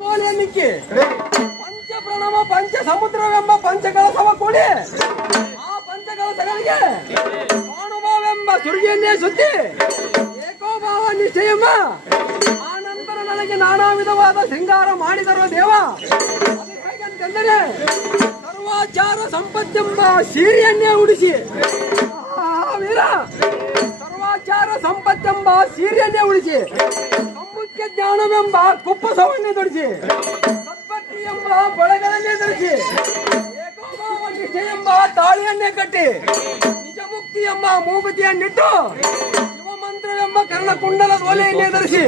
ಕೋಲಿಯನ್ನಿಕ್ಕಿ ಪಂಚ ಪ್ರಣವ ಪಂಚ ಸಮುದ್ರವೆಂಬ ಪಂಚಕಳಸವ ಕೂಡಿ ಆ ಪಂಚಕಳಸಗಳಿಗೆ ಅನುಭವೆಂಬ ಸುರಿಯನ್ನೇ ಸುದ್ದಿ ಏಕೋಭಾವ ನಿಶ್ಚಯಮ್ಮ ಆ ನಂತರ ನನಗೆ ನಾನಾ ವಿಧವಾದ ಶೃಂಗಾರ ಮಾಡಿದರು ದೇವ. ಅದು ಹೇಗೆಂತೆಂದರೆ ಸರ್ವಾಚಾರ ಸಂಪತ್ತೆಂಬ ಸೀರೆಯನ್ನೇ ಉಡಿಸಿ. ಆ ವೀರ ಸರ್ವಾಚಾರ ಸಂಪತ್ತೆಂಬ ಸೀರೆಯನ್ನೇ ಉಳಿಸಿ ಮುಖ್ಯ ಜ್ಞಾನವೆಂಬ ಕುಪ್ಪಸವನ್ನೇ ಧರಿಸಿ ಸದ್ಭಕ್ತಿ ಎಂಬ ಬಳೆಗಳನ್ನೇ ಧರಿಸಿ ಏಕೋಭಾವ ನಿಷ್ಠೆ ಎಂಬ ತಾಳಿಯನ್ನೇ ಕಟ್ಟಿ ನಿಜ ಮುಕ್ತಿ ಎಂಬ ಮೂಗುತಿಯನ್ನಿಟ್ಟು ಶಿವಮಂತ್ರವೆಂಬ ಕರ್ಣಕುಂಡಲ ಓಲೆಯನ್ನೇ ಧರಿಸಿ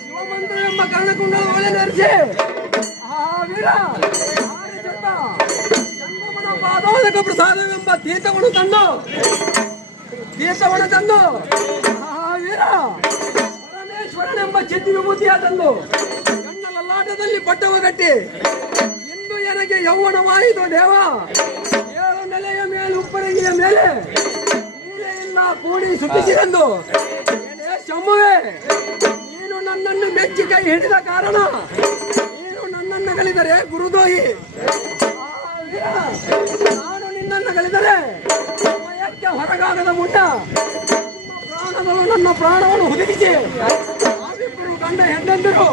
ಶಿವಮಂತ್ರವೆಂಬ ಕರ್ಣಕುಂಡಲ ಓಲೆ ಧರಿಸಿ ಆ ವೀರ ಆರ್ಯ ಚಂದ ಚಂದ್ರಮನ ಪಾದೋದಕ ಪ್ರಸಾದವೆಂಬ ತೀರ್ಥವನ್ನು ತಂದು ತೀರ್ಥವನ್ನು ತಂದು ಆ ವೀರ ಪರಮೇಶ್ವರನೆಂಬ ಚಿತ್ತಿ ನನ್ನ ಲಲ್ಲಾಟದಲ್ಲಿ ಪಟ್ಟವ ಕಟ್ಟಿ ಇಂದು ನನಗೆ ಯೌವನವಾಯಿತು ದೇವ. ಏಳು ನೆಲೆಯ ಮೇಲೆ, ಉಪ್ಪರಂಗಿಯ ಮೇಲೆ. ನೀಲೆಯಿಂದ ಕೂಡಿ ಸುತ್ತಿಸಿದಂದು. ಶಮ್ಮುವೆ. ನೀನು ನನ್ನನ್ನು ಮೆಚ್ಚಿ ಕೈ ಹಿಡಿದ ಕಾರಣ. ನೀನು ನನ್ನನ್ನು ಕಲಿದರೆ ಗುರುದೋಯಿ ನಾನು ನಿನ್ನನ್ನು ಕಲಿದರೆ ಹೊರಗಾಗದ ಮುಟ್ಟ ಪ್ರಾಣಗಳು ನನ್ನ ಪ್ರಾಣವನ್ನು ಹುದುಗಿಸಿ. ನಾವಿಬ್ಬರು ಗಂಡ ಹೆಂಡಂದಿರು